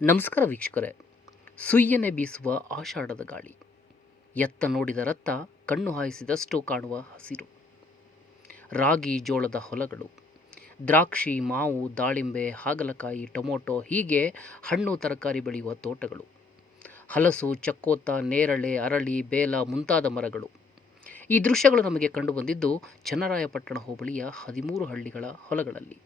ನಮಸ್ಕಾರ ವೀಕ್ಷಕರೇ. ಸುಯ್ಯನೆ ಬೀಸುವ ಆಷಾಢದ ಗಾಳಿ, ಎತ್ತ ನೋಡಿದ ರತ್ತ, ಕಣ್ಣು ಹಾಯಿಸಿದಷ್ಟು ಕಾಣುವ ಹಸಿರು. ರಾಗಿ ಜೋಳದ ಹೊಲಗಳು, ದ್ರಾಕ್ಷಿ, ಮಾವು, ದಾಳಿಂಬೆ, ಹಾಗಲಕಾಯಿ, ಟೊಮೊಟೊ, ಹೀಗೆ ಹಣ್ಣು ತರಕಾರಿ ಬೆಳೆಯುವ ತೋಟಗಳು, ಹಲಸು, ಚಕ್ಕೋತ, ನೇರಳೆ, ಅರಳಿ, ಬೇಲ ಮುಂತಾದ ಮರಗಳು. ಈ ದೃಶ್ಯಗಳು ನಮಗೆ ಕಂಡುಬಂದಿದ್ದು ಚನ್ನರಾಯಪಟ್ಟಣ ಹೋಬಳಿಯ 13 ಹಳ್ಳಿಗಳ ಹೊಲಗಳಲ್ಲಿ.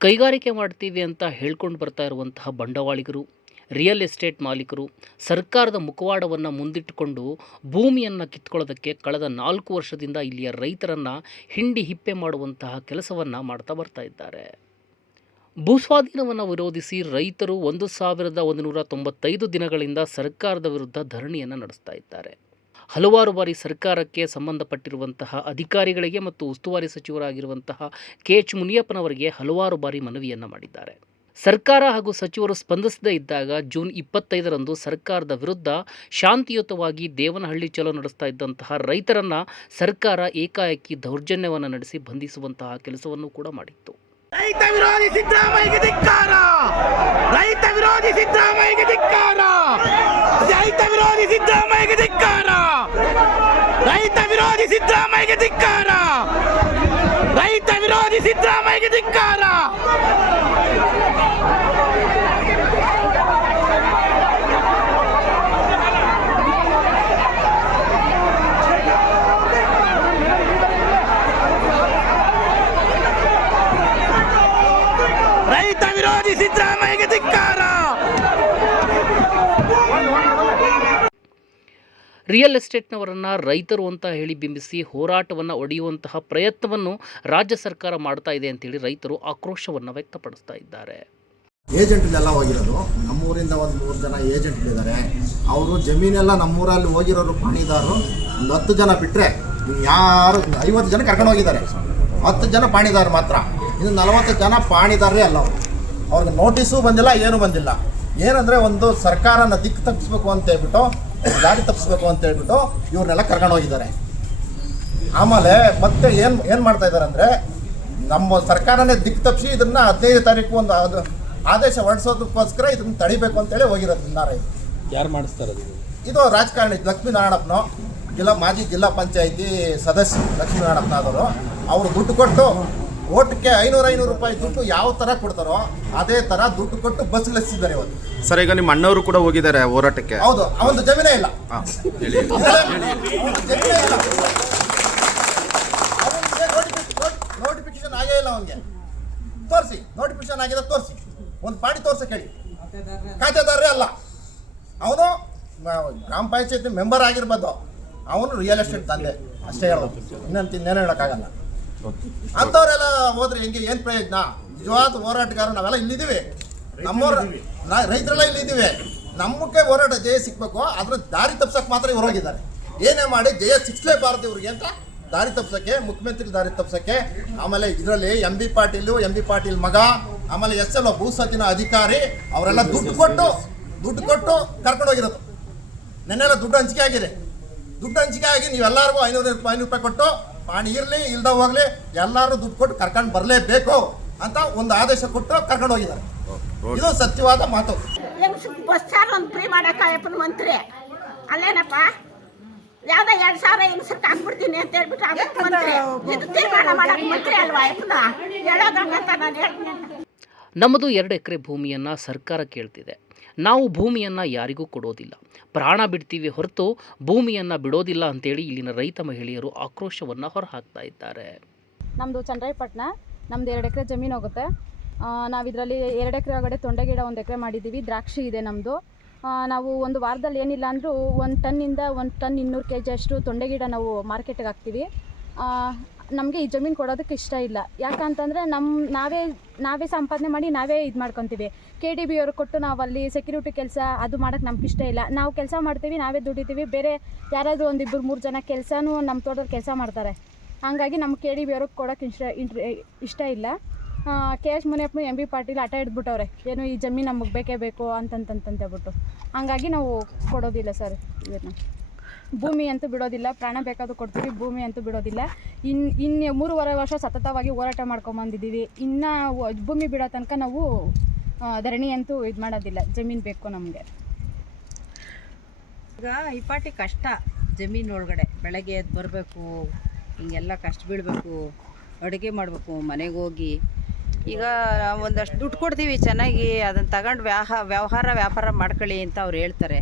ಕೈಗಾರಿಕೆ ಮಾಡ್ತೀವಿ ಅಂತ ಹೇಳ್ಕೊಂಡು ಬರ್ತಾ ಇರುವಂತಹ ಬಂಡವಾಳಿಗರು, ರಿಯಲ್ ಎಸ್ಟೇಟ್ ಮಾಲೀಕರು ಸರ್ಕಾರದ ಮುಖವಾಡವನ್ನು ಮುಂದಿಟ್ಟುಕೊಂಡು ಭೂಮಿಯನ್ನು ಕಿತ್ಕೊಳ್ಳೋದಕ್ಕೆ ಕಳೆದ 4 ವರ್ಷದಿಂದ ಇಲ್ಲಿಯ ರೈತರನ್ನು ಹಿಂಡಿ ಹಿಪ್ಪೆ ಮಾಡುವಂತಹ ಕೆಲಸವನ್ನು ಮಾಡ್ತಾ ಬರ್ತಾ ಇದ್ದಾರೆ. ಭೂಸ್ವಾಧೀನವನ್ನು ವಿರೋಧಿಸಿ ರೈತರು 1195 ದಿನಗಳಿಂದ ಸರ್ಕಾರದ ವಿರುದ್ಧ ಧರಣಿಯನ್ನು ನಡೆಸ್ತಾ ಇದ್ದಾರೆ. ಹಲವಾರು ಬಾರಿ ಸರ್ಕಾರಕ್ಕೆ ಸಂಬಂಧಪಟ್ಟಿರುವಂತಹ ಅಧಿಕಾರಿಗಳಿಗೆ ಮತ್ತು ಉಸ್ತುವಾರಿ ಸಚಿವರಾಗಿರುವಂತಹ KH ಮುನಿಯಪ್ಪನವರಿಗೆ ಹಲವಾರು ಬಾರಿ ಮನವಿಯನ್ನು ಮಾಡಿದ್ದಾರೆ. ಸರ್ಕಾರ ಹಾಗೂ ಸಚಿವರು ಸ್ಪಂದಿಸದೇ ಇದ್ದಾಗ ಜೂನ್ 25ರಂದು ಸರ್ಕಾರದ ವಿರುದ್ಧ ಶಾಂತಿಯುತವಾಗಿ ದೇವನಹಳ್ಳಿ ಚಲೋ ನಡೆಸ್ತಾ ಇದ್ದಂತಹ ರೈತರನ್ನು ಸರ್ಕಾರ ಏಕಾಏಕಿ ದೌರ್ಜನ್ಯವನ್ನು ನಡೆಸಿ ಬಂಧಿಸುವಂತಹ ಕೆಲಸವನ್ನು ಕೂಡ ಮಾಡಿತ್ತು. ರೈತ ವಿರೋಧಿ ಸಿದ್ದರಾಮಯ್ಯಗೆ ಧಿಕ್ಕಾರ! ರೈತ ವಿರೋಧಿ ಸಿದ್ದರಾಮಯ್ಯಗೆ ಧಿಕ್ಕಾರ! ರೈತ ವಿರೋಧಿ ಸಿದ್ದರಾಮಯ್ಯಗೆ ಧಿಕ್ಕಾರ! ರೈತ ವಿರೋಧಿ ಸಿದ್ದರಾಮಯ್ಯಗೆ ಧಿಕ್ಕಾರ! ರೈತ ವಿರೋಧಿ ಸಿದ್ದರಾಮಯ್ಯಗೆ ಧಿಕ್ಕಾರ! ರೈತ ವಿರೋಧಿ ಸಿದ್ದರಾಮಯ್ಯಗೆ ಧಿಕ್ಕಾರ! ರಿಯಲ್ ಎಸ್ಟೇಟ್ನವರನ್ನು ರೈತರು ಅಂತ ಹೇಳಿ ಬಿಂಬಿಸಿ ಹೋರಾಟವನ್ನು ಒಡೆಯುವಂತಹ ಪ್ರಯತ್ನವನ್ನು ರಾಜ್ಯ ಸರ್ಕಾರ ಮಾಡ್ತಾ ಇದೆ ಅಂತೇಳಿ ರೈತರು ಆಕ್ರೋಶವನ್ನು ವ್ಯಕ್ತಪಡಿಸ್ತಾ ಇದ್ದಾರೆ. ಏಜೆಂಟ್ಲೆಲ್ಲ ಹೋಗಿರೋದು, ನಮ್ಮೂರಿಂದ ಒಂದು 3 ಜನ ಏಜೆಂಟ್ಗಳಿದ್ದಾರೆ. ಅವರು ಜಮೀನೆಲ್ಲ ನಮ್ಮೂರಲ್ಲಿ ಹೋಗಿರೋರು ಪಾಣಿದಾರರು ಒಂದು 10 ಜನ ಬಿಟ್ಟರೆ ಯಾರು 50 ಜನ ಕರ್ಕೊಂಡು ಹೋಗಿದ್ದಾರೆ. 10 ಜನ ಪಾಣಿದಾರರು ಮಾತ್ರ. ಇನ್ನು 40 ಜನ ಪಾಣಿದಾರರೇ ಅಲ್ಲ. ಅವ್ರಿಗೆ ನೋಟಿಸು ಬಂದಿಲ್ಲ, ಏನೂ ಬಂದಿಲ್ಲ. ಏನಂದರೆ ಒಂದು ಸರ್ಕಾರನ ದಿಕ್ಕು ತಪ್ಪಿಸ್ಬೇಕು ಅಂತ ಹೇಳ್ಬಿಟ್ಟು, ದಾರಿ ತಪ್ಪಿಸ್ಬೇಕು ಅಂತ ಹೇಳ್ಬಿಟ್ಟು ಇವ್ರನ್ನೆಲ್ಲ ಕರ್ಕೊಂಡು ಹೋಗಿದ್ದಾರೆ. ಆಮೇಲೆ ಮತ್ತೆ ಏನು ಮಾಡ್ತಾ ಇದ್ದಾರೆ ಅಂದರೆ, ನಮ್ಮ ಸರ್ಕಾರನೇ ದಿಕ್ಕು ತಪ್ಪಿಸಿ ಇದನ್ನು 15 ತಾರೀಕು ಒಂದು ಆದೇಶ ಹೊರಡಿಸೋದಕ್ಕೋಸ್ಕರ ಇದನ್ನು ತಡಿಬೇಕು ಅಂತೇಳಿ ಹೋಗಿರೋದ್ರಿಂದ ಯಾರು ಮಾಡಿಸ್ತಾರೆ ಇದು ರಾಜಕಾರಣಿ ಲಕ್ಷ್ಮೀನಾರಾಯಣಪ್ಪನೋ ಮಾಜಿ ಜಿಲ್ಲಾ ಪಂಚಾಯಿತಿ ಸದಸ್ಯ ಲಕ್ಷ್ಮೀನಾರಾಯಣಪ್ಪನವರು. ಅವರು ದುಡ್ಡು ಕೊಟ್ಟು ಓಟ್ಗೆ 500 ರೂಪಾಯಿ ದುಡ್ಡು ಯಾವ ಥರ ಕೊಡ್ತಾರೋ ಅದೇ ಥರ ದುಡ್ಡು ಕೊಟ್ಟು ಬಸ್ಗಳಿಸಿದ್ದಾರೆ ಇವತ್ತು. ಸರ್, ಈಗ ನಿಮ್ಮ ಅಣ್ಣವರು ಕೂಡ ಹೋಗಿದ್ದಾರೆ ಹೋರಾಟಕ್ಕೆ. ಹೌದು, ಅವೊಂದು ಜಮೀನೇ ಇಲ್ಲ. ನೋಟಿಫಿಕೇಶನ್ ಆಗೇ ಇಲ್ಲ. ಅವನಿಗೆ ತೋರಿಸಿ, ನೋಟಿಫಿಕೇಶನ್ ಆಗಿದೆ ತೋರಿಸಿ, ಒಂದು ಪಾಡಿ ತೋರ್ಸಕ್ಕೆ ಹೇಳಿ. ಖಾತೆದಾರರೇ ಅಲ್ಲ ಅವನು. ಗ್ರಾಮ ಪಂಚಾಯತಿ ಮೆಂಬರ್ ಆಗಿರ್ಬೋದು, ಅವನು ರಿಯಲ್ ಎಸ್ಟೇಟ್ ತಂದೆ ಅಷ್ಟೇ ಹೇಳೋದು. ಇನ್ನೇನು ಹೇಳೋಕ್ಕಾಗಲ್ಲ. ಅಂಥವರೆಲ್ಲ ಹೋದ್ರೆ ಹೆಂಗೆ, ಏನು ಪ್ರಯೋಜನ? ನಿಜವಾದ ಹೋರಾಟಗಾರರು ನಾವೆಲ್ಲ ಇಲ್ಲಿದ್ದೀವಿ, ನಮ್ಮವ್ರ ರೈತರೆಲ್ಲ ಇಲ್ಲಿದ್ದೀವಿ. ನಮ್ಮಕ್ಕೆ ಹೋರಾಟ ಜಯ ಸಿಕ್ಬೇಕು, ಅದ್ರ ದಾರಿ ತಪ್ಸಕ್ಕೆ ಮಾತ್ರ ಇವ್ರು ಹೋಗಿದ್ದಾರೆ. ಏನೇ ಮಾಡಿ ಜಯ ಸಿಕ್ಲೇಬಾರ್ದು ಇವ್ರಿಗೆ ಅಂತ ದಾರಿ ತಪ್ಪಿಸೋಕ್ಕೆ, ಮುಖ್ಯಮಂತ್ರಿ ದಾರಿ ತಪ್ಪಿಸೋಕ್ಕೆ. ಆಮೇಲೆ ಇದರಲ್ಲಿ ಎಂ ಬಿ ಪಾಟೀಲ್ ಮಗ, ಆಮೇಲೆ SLO ಭೂಸ್ವಾಧೀನ ಅಧಿಕಾರಿ ಅವರೆಲ್ಲ ದುಡ್ಡು ಕೊಟ್ಟು ಕರ್ಕೊಂಡು ಹೋಗಿರೋದು. ನೆನ್ನೆಲ್ಲ ದುಡ್ಡು ಹಂಚಿಕೆ ಆಗಿದೆ. ದುಡ್ಡು ಹಂಚಿಕೆ ಆಗಿ ನೀವೆಲ್ಲರಿಗೂ 500 ರೂಪಾಯಿ ಕೊಟ್ಟು ಪಾಣಿ ಇರಲಿ ಇಲ್ದ ಹೋಗ್ಲಿ ಎಲ್ಲರೂ ದುಡ್ಡು ಕೊಟ್ಟು ಕರ್ಕೊಂಡು ಬರಲೇಬೇಕು ಅಂತ ಒಂದು ಆದೇಶ ಕೊಟ್ಟು ಕರ್ಕೊಂಡು ಹೋಗಿದ್ದಾರೆ. ಇದು ಸತ್ಯವಾದ ಮಾತು. ಬಸ್ ಚಾರ್ಜ್ ಒಂದು ಫ್ರೀ ಮಾಡಕ್ಕಯ್ಯಪ್ಪನ ಮಂತ್ರಿ ಅಲ್ಲೇನಪ್ಪ, ಯಾವ್ದೋ 2,000 ಹೆಂಗಸರ್ಗೆ ಹಾಕ್ಬಿಡ್ತೀನಿ ಅಂತ ಹೇಳ್ಬಿಟ್ಟು ಆಗಕ್ಕೆ ಮಂತ್ರಿ ಇದು ತೀರ್ಮಾನ ಮಾಡಕ್ಕೆ ಮಂತ್ರಿ ಅಲ್ವಾ ಅಯ್ಯಪ್ಪನ ಹೇಳೋದಂಗಂತ ನಾನು ಹೇಳ್ತೀನಿ. ನಮ್ಮದು 2 ಎಕರೆ ಭೂಮಿಯನ್ನು ಸರ್ಕಾರ ಕೇಳ್ತಿದೆ. ನಾವು ಭೂಮಿಯನ್ನು ಯಾರಿಗೂ ಕೊಡೋದಿಲ್ಲ, ಪ್ರಾಣ ಬಿಡ್ತೀವಿ ಹೊರತು ಭೂಮಿಯನ್ನು ಬಿಡೋದಿಲ್ಲ ಅಂತೇಳಿ ಇಲ್ಲಿನ ರೈತ ಮಹಿಳೆಯರು ಆಕ್ರೋಶವನ್ನು ಹೊರಹಾಕ್ತಾ ಇದ್ದಾರೆ. ನಮ್ಮದು ಚನ್ನರಾಯಪಟ್ಟಣ, ನಮ್ಮದು 2 ಎಕರೆ ಜಮೀನು ಹೋಗುತ್ತೆ. ನಾವು ಇದರಲ್ಲಿ 2 ಎಕರೆ ಒಳಗಡೆ ತೊಂಡೆ ಗಿಡ 1 ಎಕರೆ ಮಾಡಿದ್ದೀವಿ, ದ್ರಾಕ್ಷಿ ಇದೆ ನಮ್ಮದು. ನಾವು ಒಂದು ವಾರದಲ್ಲಿ ಏನಿಲ್ಲ ಅಂದರೂ 1 ಟನ್ನಿಂದ 1 ಟನ್ 200 kg ಅಷ್ಟು ತೊಂಡೆ ಗಿಡ ನಾವು ಮಾರ್ಕೆಟಿಗೆ ಹಾಕ್ತೀವಿ. ನಮಗೆ ಈ ಜಮೀನು ಕೊಡೋದಕ್ಕೆ ಇಷ್ಟ ಇಲ್ಲ. ಯಾಕಂತಂದರೆ ನಾವೇ ಸಂಪಾದನೆ ಮಾಡಿ ನಾವೇ ಇದು ಮಾಡ್ಕೊತೀವಿ. KDB ಅವ್ರಿಗೆ ಕೊಟ್ಟು ನಾವು ಅಲ್ಲಿ ಸೆಕ್ಯೂರಿಟಿ ಕೆಲಸ ಅದು ಮಾಡೋಕ್ಕೆ ನಮ್ಗೆ ಇಷ್ಟ ಇಲ್ಲ. ನಾವು ಕೆಲಸ ಮಾಡ್ತೀವಿ, ನಾವೇ ದುಡಿತೀವಿ. ಬೇರೆ ಯಾರಾದರೂ 1-2-3 ಜನ ಕೆಲಸನೂ ನಮ್ಮ ತೋಟದಲ್ಲಿ ಕೆಲಸ ಮಾಡ್ತಾರೆ. ಹಾಗಾಗಿ ನಮ್ಮ KDB ಅವ್ರಿಗೆ ಕೊಡೋಕ್ಕೆ ಇಷ್ಟ ಇಲ್ಲ. KH ಮುನಿಯಪ್ಪನು MB ಪಾಟೀಲ್ ಹಠ ಹಿಡ್ಬಿಟ್ಟವ್ರೆ, ಏನು ಈ ಜಮೀನು ನಮಗೆ ಬೇಕೇ ಬೇಕು ಅಂತಂತಂತೇಳ್ಬಿಟ್ಟು. ಹಾಗಾಗಿ ನಾವು ಕೊಡೋದಿಲ್ಲ ಸರ್. ಇದನ್ನು ಭೂಮಿ ಅಂತೂ ಬಿಡೋದಿಲ್ಲ, ಪ್ರಾಣ ಬೇಕಾದ್ರೂ ಕೊಡ್ತೀವಿ, ಭೂಮಿ ಅಂತೂ ಬಿಡೋದಿಲ್ಲ. ಇನ್ನು 3.5 ವರ್ಷ ಸತತವಾಗಿ ಹೋರಾಟ ಮಾಡ್ಕೊಂಬಂದಿದ್ದೀವಿ. ಇನ್ನು ಭೂಮಿ ಬಿಡೋ ತನಕ ನಾವು ಧರಣಿ ಅಂತೂ ಇದು ಮಾಡೋದಿಲ್ಲ. ಜಮೀನು ಬೇಕು ನಮಗೆ. ಈಗ ಈ ಪಾಟಿ ಕಷ್ಟ, ಜಮೀನು ಒಳಗಡೆ ಬೆಳಗ್ಗೆ ಎದ್ದು ಬರಬೇಕು, ಹಿಂಗೆಲ್ಲ ಕಷ್ಟ ಬೀಳಬೇಕು, ಅಡುಗೆ ಮಾಡಬೇಕು, ಮನೆಗೆ ಹೋಗಿ. ಈಗ ಒಂದಷ್ಟು ದುಡ್ಡು ಕೊಡ್ತೀವಿ ಚೆನ್ನಾಗಿ, ಅದನ್ನು ತಗೊಂಡು ವ್ಯಾಪಾರ ಮಾಡ್ಕೊಳ್ಳಿ ಅಂತ ಅವ್ರು ಹೇಳ್ತಾರೆ.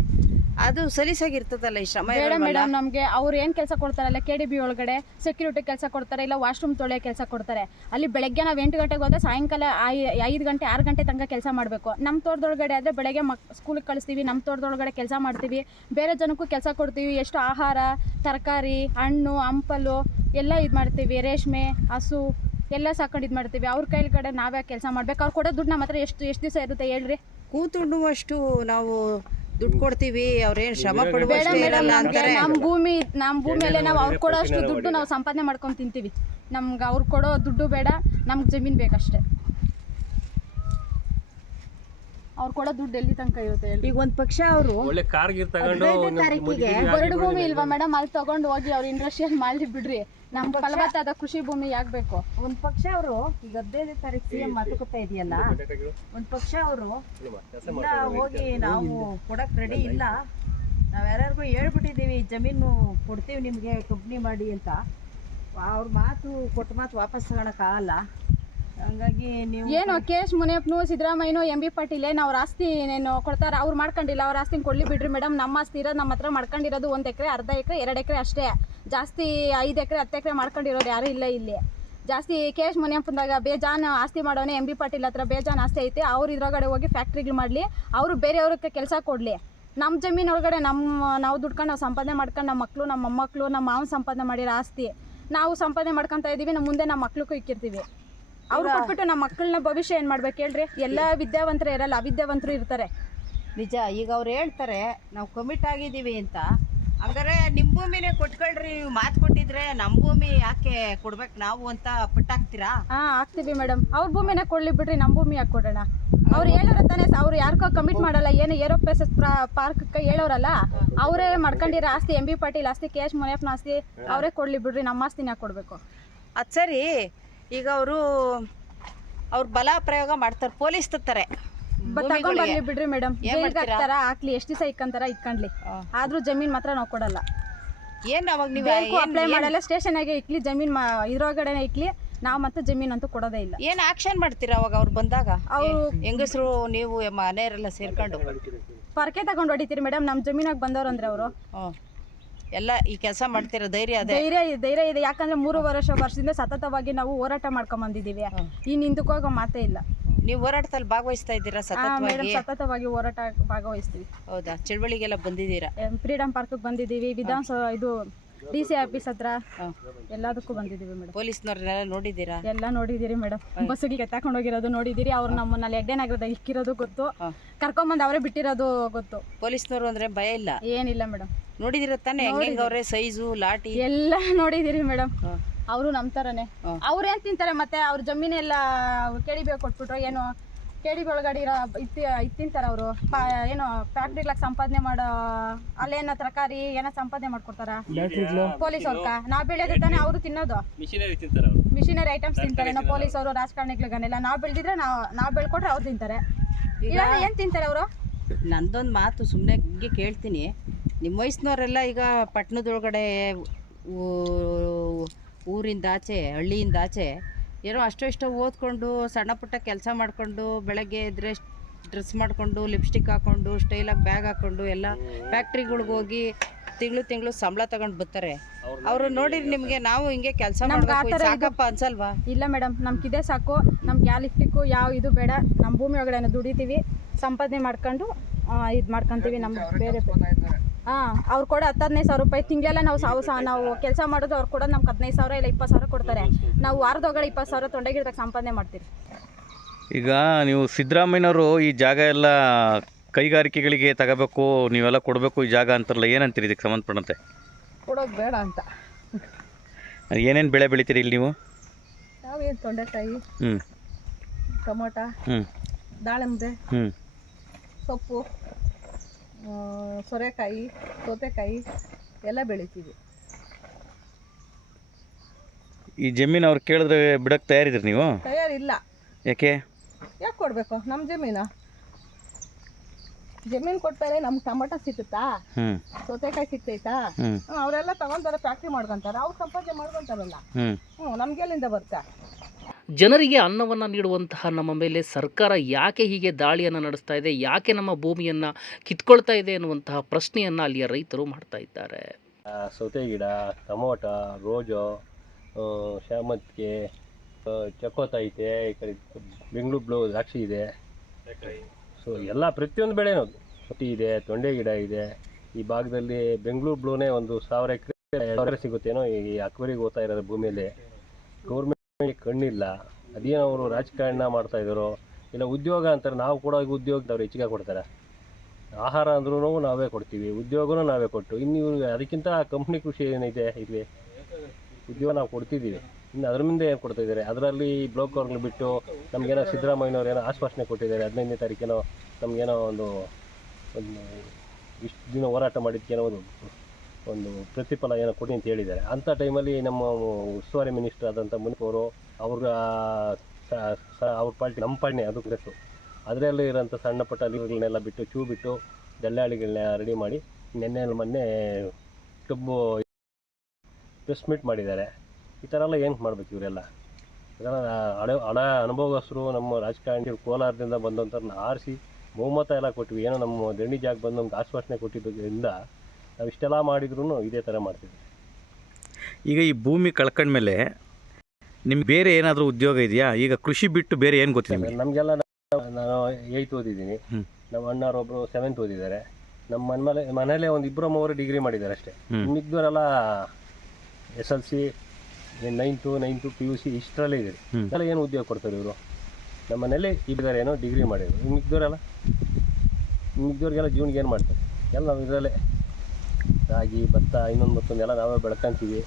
ಅದು ಸಲೀಸಾಗಿರ್ತದಲ್ಲ ಈ ಶ್ರಮ. ಬೇಡ ಮೇಡಮ್, ನಮಗೆ ಅವ್ರು ಏನು ಕೆಲಸ ಕೊಡ್ತಾರಲ್ಲ KDB ಒಳಗಡೆ ಸೆಕ್ಯೂರಿಟಿ ಕೆಲಸ ಕೊಡ್ತಾರೆ, ಇಲ್ಲ ವಾಶ್ರೂಮ್ ತೊಳೆಯೋ ಕೆಲಸ ಕೊಡ್ತಾರೆ. ಅಲ್ಲಿ ಬೆಳಗ್ಗೆ ನಾವು 8 ಗಂಟೆಗೆ ಹೋದರೆ ಸಾಯಂಕಾಲ 5 ಗಂಟೆ 6 ಗಂಟೆ ತನಕ ಕೆಲಸ ಮಾಡಬೇಕು. ನಮ್ಮ ತೋಟದೊಳಗಡೆ ಆದರೆ ಬೆಳಗ್ಗೆ ಸ್ಕೂಲಿಗೆ ಕಳಿಸ್ತೀವಿ, ನಮ್ಮ ತೋಟದೊಳಗಡೆ ಕೆಲಸ ಮಾಡ್ತೀವಿ, ಬೇರೆ ಜನಕ್ಕೂ ಕೆಲಸ ಕೊಡ್ತೀವಿ. ಎಷ್ಟು ಆಹಾರ, ತರಕಾರಿ, ಹಣ್ಣು, ಹಂಪಲು ಎಲ್ಲ ಇದು ಮಾಡ್ತೀವಿ, ರೇಷ್ಮೆ, ಹಸು ಎಲ್ಲ ಸಾಕೊಂಡು ಇದು ಮಾಡ್ತೀವಿ. ಅವ್ರ ಕೈಲಿ ಕಡೆ ನಾವೇ ಕೆಲಸ ಮಾಡ್ಬೇಕು. ಅವ್ರು ಕೊಡೋ ದುಡ್ಡು ನಮ್ಮ ಹತ್ರ ಎಷ್ಟು ದಿವಸ ಇರುತ್ತೆ ಹೇಳ್ರಿ? ಕೂತುಣ್ಣುವಷ್ಟು ನಾವು ದುಡ್ಡು ಕೊಡ್ತೀವಿ, ಅವ್ರೇನು ಶ್ರಮ ಪಡಬೇಕು ನಮ್ಮ ಭೂಮಿಯಲ್ಲೇ ನಾವು ಅವ್ರು ಕೊಡೋ ಅಷ್ಟು ದುಡ್ಡು ನಾವು ಸಂಪಾದನೆ ಮಾಡ್ಕೊಂಡು ತಿಂತೀವಿ. ನಮ್ಗೆ ಅವ್ರು ಕೊಡೋ ದುಡ್ಡು ಬೇಡ, ನಮ್ಗೆ ಜಮೀನು ಬೇಕಷ್ಟೇ. ಅವ್ರು ಕೊಡೋ ದುಡ್ಡು ಎಲ್ಲಿ ತನಕ ಇರುತ್ತೆ ಹೇಳಿ? ಈಗ ಒಂದು ಪಕ್ಷ ಅವರು ಒಳ್ಳೆ ಕಾರ್ಗಿರ್ ತಗೊಂಡು ಬರಡು ಭೂಮಿ ಇಲ್ವಾ ಮೇಡಮ್, ಅಲ್ಲಿ ತಗೊಂಡು ಹೋಗಿ ಅವ್ರು ಇಂಡಸ್ಟ್ರಿಯಲ್ ಮಾಡಿ ಬಿಡ್ರಿ. ನಮ್ಮ ಫಲವತ್ತಾದ ಕೃಷಿ ಭೂಮಿ ಯಾಕೆ ಬೇಕು? ಒಂದು ಪಕ್ಷ ಅವರು ಈಗ 15ನೇ ತಾರೀಕು CM ಮಾತುಕತೆ ಇದೆಯಲ್ಲ, ಒಂದು ಪಕ್ಷ ಅವರು ಇಲ್ಲ ಹೋಗಿ ನಾವು ಕೊಡಕ್ಕೆ ರೆಡಿ ಇಲ್ಲ, ನಾವು ಯಾರ್ಯಾರಿಗೂ ಹೇಳ್ಬಿಟ್ಟಿದ್ದೀವಿ ಜಮೀನು ಕೊಡ್ತೀವಿ ನಿಮಗೆ ಕಂಪ್ನಿ ಮಾಡಿ ಅಂತ. ಅವ್ರ ಕೊಟ್ಟ ಮಾತು ವಾಪಸ್ ತಗೊಳಕ್ಕಾಗಲ್ಲ. ಹಂಗಾಗಿ ನೀವು ಏನು KH ಮುನಿಯಪ್ಪನು, ಸಿದ್ದರಾಮಯ್ಯನು, MB ಪಾಟೀಲ್ ಏನು ಅವ್ರ ಆಸ್ತಿ ಏನೇನು ಕೊಡ್ತಾರೆ? ಅವ್ರು ಮಾಡ್ಕೊಂಡಿಲ್ಲ, ಅವ್ರ ಆಸ್ತಿನ ಕೊಡ್ಲಿ ಬಿಡ್ರಿ ಮೇಡಮ್. ನಮ್ಮ ಆಸ್ತಿ ಇರೋದು ನಮ್ಮ ಹತ್ರ ಮಾಡ್ಕೊಂಡಿರೋದು 1 ಎಕರೆ, ಅರ್ಧ ಎಕರೆ, 2 ಎಕರೆ ಅಷ್ಟೇ. ಜಾಸ್ತಿ 5 ಎಕರೆ 10 ಎಕರೆ ಮಾಡ್ಕೊಂಡಿರೋರು ಯಾರೂ ಇಲ್ಲ ಇಲ್ಲಿ. ಜಾಸ್ತಿ KH ಮುನಿಯಪ್ಪಂದಾಗ ಬೇಜಾನ್ ಆಸ್ತಿ ಮಾಡೋನೆ, MB ಪಾಟೀಲ್ ಹತ್ರ ಬೇಜಾನ್ ಆಸ್ತಿ ಐತೆ. ಅವ್ರು ಇದ್ರೊಳಗಡೆ ಹೋಗಿ ಫ್ಯಾಕ್ಟ್ರಿಗಳು ಮಾಡಲಿ, ಅವರು ಬೇರೆಯವ್ರಿಗೆ ಕೆಲಸ ಕೊಡಲಿ. ನಮ್ಮ ಜಮೀನು ಒಳಗಡೆ ನಾವು ದುಡ್ಕೊಂಡು ನಾವು ಸಂಪಾದನೆ ಮಾಡ್ಕೊಂಡು ನಮ್ಮ ಮಕ್ಕಳು, ನಮ್ಮ ಮೊಮ್ಮಕ್ಕಳು, ನಮ್ಮ ಮಾವನ ಸಂಪಾದನೆ ಮಾಡಿರೋ ಆಸ್ತಿ ನಾವು ಸಂಪಾದನೆ ಮಾಡ್ಕೊತಾ ಇದ್ದೀವಿ. ನಮ್ಮ ಮುಂದೆ ನಮ್ಮ ಮಕ್ಳಿಗೂ ಇಕ್ಕಿರ್ತೀವಿ. ಅವ್ರು ಕೊಟ್ಬಿಟ್ಟು ನಮ್ಮ ಮಕ್ಕಳನ್ನ ಭವಿಷ್ಯ ಏನು ಮಾಡ್ಬೇಕು ಹೇಳ್ರಿ? ಎಲ್ಲ ವಿದ್ಯಾವಂತರು ಇರಲ್ಲ, ಅವಿದ್ಯಾವಂತರು ಇರ್ತಾರೆ. ನಿಜ. ಈಗ ಅವ್ರು ಹೇಳ್ತಾರೆ ನಾವು ಕಮಿಟ್ ಆಗಿದ್ದೀವಿ ಅಂತ. ಹಂಗಾರೆ ನಿಮ್ಮ ಭೂಮಿನೇ ಕೊಟ್ಕೊಳ್ರಿ, ನೀವು ಮಾತು ಕೊಟ್ಟಿದ್ರೆ ನಮ್ಮ ಭೂಮಿ ಯಾಕೆ ಕೊಡ್ಬೇಕು ನಾವು ಅಂತ ಪಟ್ಟಾಕ್ತೀರಾ? ಆಗ್ತೀವಿ ಮೇಡಮ್. ಅವ್ರ ಭೂಮಿನೇ ಕೊಡ್ಲಿ ಬಿಡ್ರಿ, ನಮ್ಮ ಭೂಮಿ ಯಾಕೆ ಕೊಡೋಣ? ಅವ್ರು ಹೇಳೋರ ತಾನೇ, ಅವ್ರು ಯಾರಿಗೋ ಕಮಿಟ್ ಮಾಡಲ್ಲ. ಏನು ಏರೋಪ್ಲೇಸಸ್ ಪಾರ್ಕ್ಗೆ ಹೇಳೋರಲ್ಲ, ಅವರೇ ಮಾಡ್ಕೊಂಡಿರೋ ಆಸ್ತಿ, MB ಪಾಟೀಲ್ ಆಸ್ತಿ, KH ಮುನಿಯಪ್ಪನ ಆಸ್ತಿ ಅವರೇ ಕೊಡ್ಲಿ ಬಿಡ್ರಿ, ನಮ್ಮ ಆಸ್ತಿನ ಯಾಕೆ ಕೊಡಬೇಕು? ಅದು ಸರಿ. ಈಗ ಅವ್ರು ಬಲ ಪ್ರಯೋಗ ಮಾಡ್ತಾರೆ, ಪೊಲೀಸ್ ತತ್ತಾರೆ. ತಗೊಂಡ್ಬರ್ಲಿ ಬಿಡ್ರಿ ಮೇಡಮ್, ಜೈಲ್ಗೆ ಹಾಕ್ತಾರ, ಹಾಕ್ಲಿ, ಎಷ್ಟು ದಿವಸ ಇಕ್ಕಂತಾರ ಇಕ್ಕೊಂಡ್ಲಿ. ಆದ್ರೂ ಜಮೀನ್ ಮಾತ್ರ ನಾವು ಕೊಡಲ್ಲ. ಏನು ಅವಾಗ ನೀವು ಅಪ್ಲೈ ಮಾಡಲ್ಲ, ಸ್ಟೇಷನ್ಗೆ ಇಕ್ಲಿ, ಜಮೀನ್ ಇದ್ರೊಳಗಡೆ ಇಕ್ಲಿ, ನಾವು ಮತ್ತೆ ಜಮೀನ್ ಅಂತೂ ಕೊಡೋದೇ ಇಲ್ಲ. ಏನು ಆಕ್ಷನ್ ಮಾಡ್ತೀರಾ ಅವಾಗ ಅವ್ರು ಬಂದಾಗ? ಅವ್ರು ಹೆಂಗಸರು ನೀವು ಮನೆಯವರೆಲ್ಲ ಸೇರ್ಕೊಂಡು ಪರ್ಕೆ ತಗೊಂಡು ಹೊಡಿತೀರಿ ಮೇಡಮ್. ನಮ್ಮ ಜಮೀನಾಗ ಬಂದವ್ರು ಅಂದ್ರೆ ಅವರು ಎಲ್ಲ ಈ ಕೆಲಸ ಮಾಡ್ತಿರೋ ಧೈರ್ಯ ಇದೆ. ಯಾಕಂದ್ರೆ 3 ವರ್ಷದಿಂದ ಸತತವಾಗಿ ನಾವು ಹೋರಾಟ ಮಾಡ್ಕೊಂಡ್ ಬಂದಿದ್ದೀವಿ. ಇನ್ನು ಹಿಂದಕ್ಕೆ ಮಾತೇ ಇಲ್ಲ. ನೀವು ಹೋರಾಟದಲ್ಲಿ ಭಾಗವಹಿಸ್ತಾ ಇದ್ದೀರಾ? ಸತತವಾಗಿ ಹೋರಾಟ ಭಾಗವಹಿಸ್ತೀವಿ. ಹೌದಾ? ಚಳವಳಿಗೆಲ್ಲ ಬಂದಿದ್ದೀರಾ? ಫ್ರೀಡಮ್ ಪಾರ್ಕ್ಗೆ ಬಂದಿದ್ದೀವಿ, ವಿಧಾನಸೌಧ ಇದು DC ಆಫೀಸ್ ಹತ್ರ ಎಲ್ಲದಕ್ಕೂ ಬಂದಿದ್ದೀವಿ ಮೇಡಮ್. ಪೊಲೀಸ್ನವ್ರನ್ನೆಲ್ಲ ನೋಡಿದ್ದೀರಾ? ಎಲ್ಲ ನೋಡಿದ್ದೀರಿ ಮೇಡಮ್. ಬಸ್ಸಿಗೆ ಎತ್ತಾಕೊಂಡು ಹೋಗಿರೋದು ನೋಡಿದ್ದೀರಿ. ಅವ್ರು ನಮ್ಮನ್ನ ಹೆಗ್ಡೆ ನಗರದಾಗ ಇಕ್ಕಿರೋದು ಗೊತ್ತು, ಕರ್ಕೊಂಬಂದು ಅವರೇ ಬಿಟ್ಟಿರೋದು ಗೊತ್ತು. ಪೊಲೀಸ್ನವ್ರು ಅಂದ್ರೆ ಭಯ ಇಲ್ಲ? ಏನಿಲ್ಲ ಮೇಡಮ್. ನೋಡಿದಿರ ತಾನೆ ಹೆಂಗೆ ಅವ್ರೆ ಸೈಜು ಲಾಟಿ ಎಲ್ಲ ನೋಡಿದ್ದೀರಿ ಮೇಡಮ್. ಹಾ. ಅವರು ನಮ್ಮ ಥರನೇ. ಹಾ. ಅವ್ರೇನು ತಿಂತಾರೆ ಮತ್ತೆ ಅವ್ರ ಜಮೀನೆಲ್ಲ KDB ಕೊಟ್ಬಿಟ್ರು ಏನು KDB ಒಳಗಡೆ ಇರೋ ಇದು ತಿಂತಾರೆ ಅವರು. ಏನು ಫ್ಯಾಕ್ಟ್ರಿಗಳಿಗೆ ಸಂಪಾದನೆ ಮಾಡೋ ಅಲ್ಲೇನೋ ತರಕಾರಿ ಏನೋ ಸಂಪಾದನೆ ಮಾಡ್ಕೊಡ್ತಾರ ಪೊಲೀಸ್ ಅವ್ರಕ. ನಾವು ಬೆಳೆಯೋದು ತಾನೇ ಅವರು ತಿನ್ನೋದು. ಮಿಷಿನರಿ ಐಟಮ್ಸ್ ತಿಂತಾರೆ. ನಾವು ಪೊಲೀಸ್ ಅವರು ರಾಜಕಾರಣಿಗಳಿಗನೆಲ್ಲ ನಾವು ಬೆಳೆದಿದ್ರೆ ನಾವು ಬೆಳ್ಕೊಟ್ರೆ ಅವ್ರು ತಿಂತಾರೆ. ಈಗ ಏನು ತಿಂತಾರೆ ಅವರು? ನಂದೊಂದು ಮಾತು ಸುಮ್ಮನೆ ಹಿಂಗೆ ಕೇಳ್ತೀನಿ. ನಿಮ್ಮ ವಯಸ್ಸಿನವರೆಲ್ಲ ಈಗ ಪಟ್ಟಣದೊಳಗಡೆ ಊರಿಂದ ಆಚೆ ಹಳ್ಳಿಯಿಂದ ಆಚೆ ಏನೋ ಅಷ್ಟೋ ಓದ್ಕೊಂಡು ಸಣ್ಣ ಪುಟ್ಟ ಕೆಲಸ ಮಾಡಿಕೊಂಡು ಬೆಳಗ್ಗೆ ಎದ್ರೆ ಡ್ರೆಸ್ ಮಾಡಿಕೊಂಡು ಲಿಪ್ಸ್ಟಿಕ್ ಹಾಕ್ಕೊಂಡು ಸ್ಟೈಲಾಗಿ ಬ್ಯಾಗ್ ಹಾಕ್ಕೊಂಡು ಎಲ್ಲ ಫ್ಯಾಕ್ಟ್ರಿಗಳ್ಗೆ ಹೋಗಿ ತಿಂಗಳು ಸಂಬಳ ತಗೊಂಡು ಬರ್ತಾರೆ. ಅವರು ನೋಡಿರಿ ನಿಮಗೆ ನಾವು ಹಿಂಗೆ ಕೆಲಸ ಮಾಡ್ಬೇಕು ಸಾಕಪ್ಪ ಅನ್ಸಲ್ವಾ? ಇಲ್ಲ ಮೇಡಮ್, ನಮ್ಗಿದೇ ಸಾಕು. ನಮ್ಗೆ ಯಾವ ಲಿಫ್ಟಿಕ್ಕು ಯಾವ ಇದು ಬೇಡ. ನಮ್ಮ ಭೂಮಿ ಒಳಗಡೆ ದುಡಿತೀವಿ, ಸಂಪಾದನೆ ಮಾಡ್ಕೊಂಡು ಇದು ಮಾಡ್ಕೊತೀವಿ. ನಮ್ಮ ಬೇರೆ ಅವ್ರು ಕೊಡೋ 10-15 ಸಾವಿರ ರೂಪಾಯಿ ತಿಂಗಳೆಲ್ಲ ನಾವು ಕೆಲಸ ಮಾಡೋದು. ಅವ್ರು ಕೊಡೋದು ನಮ್ಗೆ 15,000 ಇಲ್ಲ 20,000 ಕೊಡ್ತಾರೆ. ನಾವು ವಾರದೊಳಗಡೆ 20,000 ತೊಂಡೆಗಿಡದಾಗ ಸಂಪಾದನೆ ಮಾಡ್ತೀವಿ. ಈಗ ನೀವು ಸಿದ್ದರಾಮಯ್ಯನವರು ಈ ಜಾಗ ಎಲ್ಲ ಕೈಗಾರಿಕೆಗಳಿಗೆ ತಗೋಬೇಕು, ನೀವೆಲ್ಲ ಕೊಡಬೇಕು ಈ ಜಾಗ ಅಂತಾರಲ್ಲ, ಏನಂತೀರಿ ಇದಕ್ಕೆ ಸಂಬಂಧಪಟ್ಟಂತೆ? ಕೊಡೋದು ಬೇಡ ಅಂತ. ಏನೇನು ಬೆಳೆ ಬೆಳಿತೀರಿ ಇಲ್ಲಿ ನೀವು? ನಾವೇನು ತೊಂಡೆಕಾಯಿ, ಟೊಮೊಟ, ದಾಳಿಂಬೆ, ಸೊಪ್ಪು, ಸೋರೆಕಾಯಿ, ಸೌತೆಕಾಯಿ ಎಲ್ಲ ಬೆಳಿತೀವಿ. ಈ ಜಮೀನು ಅವ್ರು ಕೇಳಿದ್ರೆ ಬಿಡಕ್ಕೆ ತಯಾರಿದ್ರಿ ನೀವು? ತಯಾರಿಲ್ಲ. ಯಾಕೆ ಕೊಡಬೇಕು? ನಮ್ಮ ಜಮೀನು ಕೊಟ್ಟಾರೆ ನಮ್ಗೆ ಟೊಮೊಟೊ ಸಿಗುತ್ತಾ, ಸೌತೆಕಾಯಿ ಸಿಗ್ತೈತಾ? ಅವರೆಲ್ಲ ತಗೊಂತಾರೆ, ಫ್ಯಾಕ್ಟ್ರಿ ಮಾಡ್ಕೊಂತಾರೆ, ಅವ್ರು ಸಂಪಾದನೆ ಮಾಡ್ಕೊಂತಾರಲ್ಲ. ನಮ್ಗೆಲ್ಲಿಂದ ಬರ್ತಾ? ಜನರಿಗೆ ಅನ್ನವನ್ನು ನೀಡುವಂತಹ ನಮ್ಮ ಮೇಲೆ ಸರ್ಕಾರ ಯಾಕೆ ಹೀಗೆ ದಾಳಿಯನ್ನು ನಡೆಸ್ತಾ ಇದೆ, ಯಾಕೆ ನಮ್ಮ ಭೂಮಿಯನ್ನು ಕಿತ್ಕೊಳ್ತಾ ಇದೆ ಎನ್ನುವಂತಹ ಪ್ರಶ್ನೆಯನ್ನು ಅಲ್ಲಿಯ ರೈತರು ಮಾಡ್ತಾ ಇದ್ದಾರೆ. ಸೌತೆ ಗಿಡ, ಟೊಮೊಟೊ, ರೋಜು, ಶಾಮಂತಿಗೆ, ಚಕೋತ ಐತೆ, ಈ ಕಡೆ ಬೆಂಗಳೂರು ಬ್ಲೂ ದ್ರಾಕ್ಷಿ ಇದೆ. ಸೊ ಎಲ್ಲ ಪ್ರತಿಯೊಂದು ಬೆಳೆನೂ ಸೌತೆ ಇದೆ, ತೊಂಡೆ ಗಿಡ ಇದೆ. ಈ ಭಾಗದಲ್ಲಿ ಬೆಂಗಳೂರು ಬ್ಲೂನೇ 1,000 ಎಕರೆ ಸಿಗುತ್ತೇನೋ ಈ ಅಕ್ವರಿಗೆ ಹೋಗ್ತಾ ಇರೋದು ಭೂಮಿಯಲ್ಲಿ. ಗೌರ್ಮೆಂಟ್ ಕಣ್ಣಿಲ್ಲ. ಅದೇನೋ ಅವರು ರಾಜಕಾರಣ ಮಾಡ್ತಾ ಇದ್ದಾರೋ ಇಲ್ಲ ಉದ್ಯೋಗ ಅಂತಾರೆ. ನಾವು ಕೂಡ ಈಗ ಉದ್ಯೋಗದವ್ರು ಹೆಚ್ಚಿಗೆ ಕೊಡ್ತಾರೆ. ಆಹಾರ ಅಂದ್ರೂ ನಾವೇ ಕೊಡ್ತೀವಿ, ಉದ್ಯೋಗನೂ ನಾವೇ ಕೊಟ್ಟು ಇನ್ನು ಅದಕ್ಕಿಂತ ಕಂಪ್ನಿ ಖುಷಿ ಏನೈತೆ ಇಲ್ಲಿ? ಉದ್ಯೋಗ ನಾವು ಕೊಡ್ತಿದ್ದೀವಿ, ಇನ್ನು ಅದ್ರ ಮುಂದೆ ಏನು ಕೊಡ್ತಾ ಇದ್ದಾರೆ? ಅದರಲ್ಲಿ ಬ್ಲಾಕ್ ಅವ್ರಿಗೆ ಬಿಟ್ಟು ನಮಗೇನೋ ಸಿದ್ದರಾಮಯ್ಯನವ್ರು ಏನೋ ಆಶ್ವಾಸನೆ ಕೊಟ್ಟಿದ್ದಾರೆ. 15ನೇ ತಾರೀಕೇನೋ ನಮಗೇನೋ ಒಂದು ಇಷ್ಟು ದಿನ ಹೋರಾಟ ಮಾಡಿದ್ದಕ್ಕೇನೋ ಒಂದು ಪ್ರತಿಫಲ ಏನೋ ಕೊಡಿ ಅಂತ ಹೇಳಿದ್ದಾರೆ. ಅಂಥ ಟೈಮಲ್ಲಿ ನಮ್ಮ ಉಸ್ತುವಾರಿ ಮಿನಿಸ್ಟರ್ ಆದಂಥ ಮುನಿಯವರು ಅವ್ರ ಪಾರ್ಟಿ ನಮ್ಮ ಪಾರ್ಟಿನೇ ಅದು ಕೆಲಸ. ಅದರಲ್ಲಿ ಇರೋಂಥ ಸಣ್ಣ ಪುಟ್ಟ ಲೀವ್ಗಳನ್ನೆಲ್ಲ ಬಿಟ್ಟು ದಲ್ಲಾಳಿಗಳನ್ನ ರೆಡಿ ಮಾಡಿ ಮೊನ್ನೆ ಕಬ್ಬು ಪ್ರೆಸ್ ಮೀಟ್ ಮಾಡಿದ್ದಾರೆ. ಈ ಥರ ಎಲ್ಲ ಏನು ಮಾಡ್ಬೇಕು ಇವರೆಲ್ಲ? ಹಣ ಅನುಭವಸ್ಥರು ನಮ್ಮ ರಾಜಕಾರಣಿ ಕೋಲಾರದಿಂದ ಬಂದಂಥವ್ರನ್ನ ಆರಿಸಿ ಬಹುಮತ ಎಲ್ಲ ಕೊಟ್ವಿ. ಏನೋ ನಮ್ಮ ದಂಡಿ ಜಾಗ ಬಂದು ನಮ್ಗೆ ಆಶ್ವಾಸನೆ ಕೊಟ್ಟಿದ್ದರಿಂದ ನಾವು ಇಷ್ಟೆಲ್ಲ ಮಾಡಿದ್ರು ಇದೇ ಥರ ಮಾಡ್ತೀವಿ. ಈಗ ಈ ಭೂಮಿ ಕಳ್ಕೊಂಡ್ಮೇಲೆ ನಿಮ್ಗೆ ಬೇರೆ ಏನಾದರೂ ಉದ್ಯೋಗ ಇದೆಯಾ? ಈಗ ಕೃಷಿ ಬಿಟ್ಟು ಬೇರೆ ಏನು ಗೊತ್ತಿಲ್ಲ ನಮಗೆಲ್ಲ. ನಾನು 8th ಓದಿದ್ದೀನಿ, ನಮ್ಮ ಅಣ್ಣರೊಬ್ಬರು 7th ಓದಿದ್ದಾರೆ. ನಮ್ಮ ಮನೇಲೆ ಒಂದು 2-3 ಡಿಗ್ರಿ ಮಾಡಿದ್ದಾರೆ ಅಷ್ಟೇ. ಮಿಕ್ದವರೆಲ್ಲ SLC, 9th PUC ಇಷ್ಟರಲ್ಲೇ ಇದೆ. ಎಲ್ಲ ಏನು ಉದ್ಯೋಗ ಕೊಡ್ತಾರೆ ಇವರು? ನಮ್ಮ ಮನೇಲಿ ಇದ್ದಾರೆ ಏನೋ ಡಿಗ್ರಿ ಮಾಡಿದ್ರು. ಮಿಕ್ದವ್ರಿಗೆಲ್ಲ ಜೀವನಿಗೆ ಏನು ಮಾಡ್ತಾರೆ? ಎಲ್ಲ ನಾವು ಇದರಲ್ಲೇ ರಾಗಿ, ಭತ್ತ, ಮತ್ತೊಂದು ಎಲ್ಲ ನಾವೇ ಬೆಳ್ಕೊಂತೀವಿ.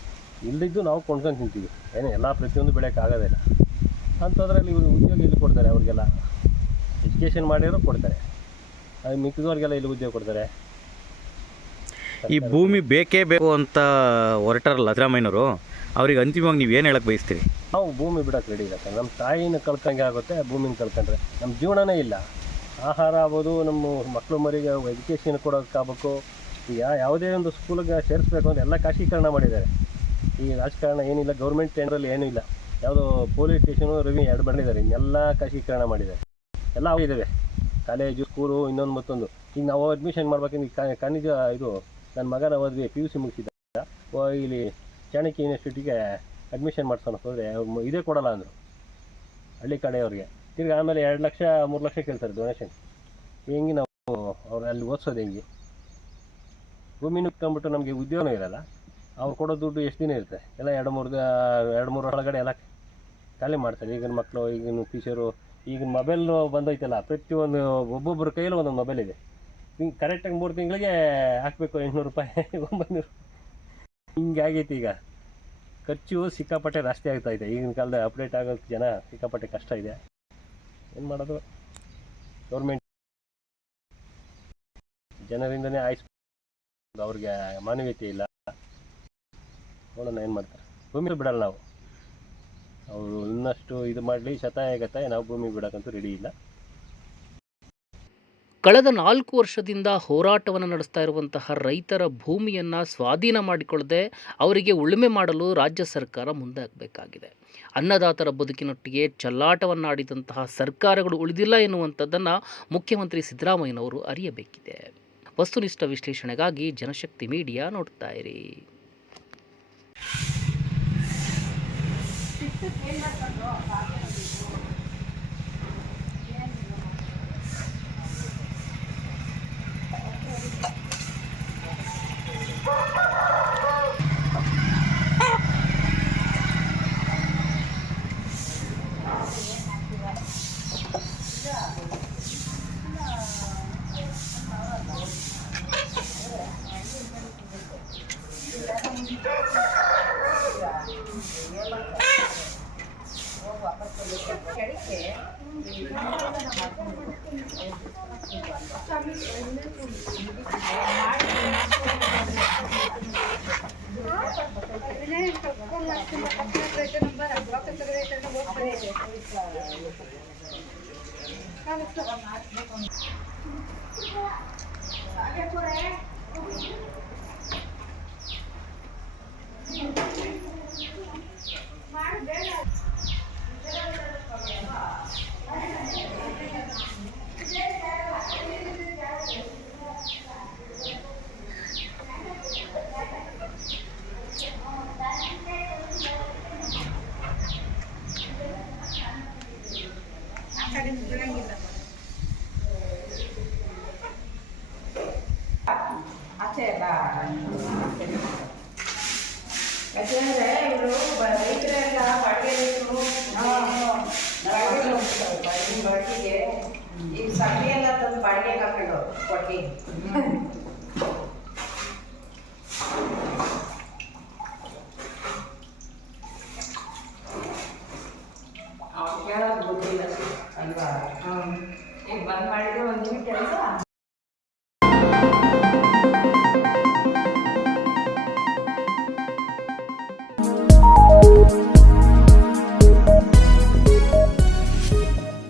ಇಲ್ಲದಿದ್ದು ನಾವು ಕೊಂಡ್ಕೊಂಡು ತಿಂತೀವಿ. ಏನೋ ಎಲ್ಲ ಪ್ರತಿಯೊಂದು ಬೆಳೆಯೋಕ್ಕಾಗೋದಿಲ್ಲ. ಅಂಥದ್ರಲ್ಲಿ ಇವರು ಉದ್ಯೋಗ ಇಲ್ಲಿ ಕೊಡ್ತಾರೆ. ಅವ್ರಿಗೆಲ್ಲ ಎಜುಕೇಷನ್ ಮಾಡಿರೋ ಕೊಡ್ತಾರೆ. ಅದು ಮಿಕ್ಕಿದವ್ರಿಗೆಲ್ಲ ಇಲ್ಲಿ ಉದ್ಯೋಗ ಕೊಡ್ತಾರೆ. ಈ ಭೂಮಿ ಬೇಕೇ ಬೇಕು ಅಂತ ಹೊರಟಾರಲ್ಲ ಸಿದ್ದರಾಮಯ್ಯನವರು, ಅವ್ರಿಗೆ ಅಂತಿಮವಾಗಿ ನೀವು ಏನು ಹೇಳಕ್ಕೆ ಬಯಸ್ತೀರಿ? ನಾವು ಭೂಮಿ ಬಿಡೋಕೆ ರೆಡಿ ಇಲ್ಲ ಸರ್. ನಮ್ಮ ತಾಯಿನ ಕಳ್ಕೊಂಗೆ ಆಗುತ್ತೆ. ಭೂಮಿನ ಕಳ್ಕೊಂಡ್ರೆ ನಮ್ಮ ಜೀವನನೇ ಇಲ್ಲ. ಆಹಾರ ಆಗ್ಬೋದು, ನಮ್ಮ ಮಕ್ಕಳು ಮರಿಗೆ ಎಜುಕೇಷನ್ ಕೊಡೋಕ್ಕಾಗಬೇಕು. ಯಾವುದೇ ಒಂದು ಸ್ಕೂಲಿಗೆ ಸೇರಿಸ್ಬೇಕು ಅಂತ ಎಲ್ಲ ಖಾಸಗೀಕರಣ ಮಾಡಿದ್ದಾರೆ. ಈ ರಾಜಕಾರಣ ಏನಿಲ್ಲ, ಗೌರ್ಮೆಂಟ್ ಟೆಂಡರಲ್ಲಿ ಏನೂ ಇಲ್ಲ. ಯಾವುದೋ ಪೊಲೀಸ್ ಸ್ಟೇಷನು ರವಿ 2 ಮಾಡಿದ್ದಾರೆ. ಇನ್ನೆಲ್ಲ ಖಾಸಗೀಕರಣ ಮಾಡಿದ್ದಾರೆ. ಎಲ್ಲ ಇದ್ದಾವೆ, ಕಾಲೇಜು, ಸ್ಕೂಲು, ಇನ್ನೊಂದು ಮತ್ತೊಂದು. ಈಗ ನಾವು ಅಡ್ಮಿಷನ್ ಮಾಡ್ಬೇಕಂದ್ರೆ ಖನಿಜ ಇದು ನನ್ನ ಮಗನ ಓದ್ವಿ PUC ಮುಗಿಸಿದ್ದ. ಇಲ್ಲಿ ಚಾಣಕ್ಯ ಯೂನಿವರ್ಸಿಟಿಗೆ ಅಡ್ಮಿಷನ್ ಮಾಡ್ಸೋಣ ಹೋದರೆ ಅವ್ರು ಇದೇ ಕೊಡೋಲ್ಲ ಅಂದರು ಹಳ್ಳಿ ಕಡೆಯವ್ರಿಗೆ. ತಿರ್ಗಿ ಆಮೇಲೆ 2 ಲಕ್ಷ 3 ಲಕ್ಷ ಕೇಳ್ತಾರೆ ಡೊನೇಷನ್. ಹೆಂಗೆ ನಾವು ಅವ್ರು ಅಲ್ಲಿ ಓದಿಸೋದು ಹೆಂಗೆ? ಭೂಮಿನೂ ಇಟ್ಕೊಂಡ್ಬಿಟ್ಟು ನಮಗೆ ಉದ್ಯೋಗನೂ ಇರೋಲ್ಲ. ಅವ್ರು ಕೊಡೋ ದುಡ್ಡು ಎಷ್ಟು ದಿನ ಇರುತ್ತೆ? ಎಲ್ಲ 2-3 ಒಳಗಡೆ ಎಲ್ಲ ಖಾಲಿ ಮಾಡ್ತಾರೆ. ಈಗಿನ ಮಕ್ಕಳು, ಈಗಿನ ಟೀಚರು, ಈಗಿನ ಮೊಬೈಲು ಬಂದೈತಲ್ಲ, ಪ್ರತಿಯೊಂದು ಒಬ್ಬೊಬ್ಬರ ಕೈಯಲ್ಲೂ ಒಂದೊಂದು ಮೊಬೈಲ್ ಇದೆ. ಕರೆಕ್ಟಾಗಿ 3 ತಿಂಗಳಿಗೆ ಹಾಕಬೇಕು 800 ರೂಪಾಯಿ 900 ಹಿಂಗಾಗೈತಿ ಈಗ. ಖರ್ಚು ಸಿಕ್ಕಾಪಟ್ಟೆ ಜಾಸ್ತಿ ಆಗ್ತಾಯಿದೆ. ಈಗಿನ ಕಾಲದ ಅಪ್ಡೇಟ್ ಆಗೋಕ್ಕೆ ಜನ ಸಿಕ್ಕಾಪಟ್ಟೆ ಕಷ್ಟ ಇದೆ. ಏನು ಮಾಡೋದು, ಗೌರ್ಮೆಂಟ್ ಜನರಿಂದನೇ ಅವ್ರಿಗೆ ಮಾನವೀಯತೆ ಇಲ್ಲ. ನೋಡೋಣ ಏನು ಮಾಡ್ತಾರೆ. ಭೂಮಿ ಬಿಡಲ್ಲ ನಾವು. ಅವರು ಇನ್ನಷ್ಟು ಇದು ಮಾಡಲಿ, ಶತಾಯಗತಾಯ ನಾವು ಭೂಮಿ ಬಿಡೋಕ್ಕಂತೂ ರೆಡಿ ಇಲ್ಲ. ಕಳೆದ 4 ವರ್ಷದಿಂದ ಹೋರಾಟವನ್ನು ನಡೆಸ್ತಾ ಇರುವಂತಹ ರೈತರ ಭೂಮಿಯನ್ನು ಸ್ವಾಧೀನ ಮಾಡಿಕೊಳ್ಳದೆ ಅವರಿಗೆ ಉಳುಮೆ ಮಾಡಲು ರಾಜ್ಯ ಸರ್ಕಾರ ಮುಂದಾಗಬೇಕಾಗಿದೆ. ಅನ್ನದಾತರ ಬದುಕಿನೊಟ್ಟಿಗೆ ಚೆಲ್ಲಾಟವನ್ನಾಡಿದಂತಹ ಸರ್ಕಾರಗಳು ಉಳಿದಿಲ್ಲ ಎನ್ನುವಂಥದ್ದನ್ನು ಮುಖ್ಯಮಂತ್ರಿ ಸಿದ್ದರಾಮಯ್ಯನವರು ಅರಿಯಬೇಕಿದೆ. ವಸ್ತುನಿಷ್ಠ ವಿಶ್ಲೇಷಣೆಗಾಗಿ ಜನಶಕ್ತಿ ಮೀಡಿಯಾ ನೋಡ್ತಾ ಇರಿ. ಯಾಕೆಂದ್ರೆ ಇವರು ರೈತರೆಲ್ಲ ಬಾಡಿಗೆ ಈಗ ಸಗಣಿ ಎಲ್ಲ ತಂದು ಬಾಡಿಗೆ ಹಾಕೊಂಡು ಕೊಟ್ಟಿ ಅವ್ರು ಕೇಳೋದು ಗೊತ್ತಿಲ್ಲ ಅಲ್ವಾ. ಈಗ ಬಂದ್ ಮಾಡಿದ್ರೆ ಒಂದು ಕೆಲಸ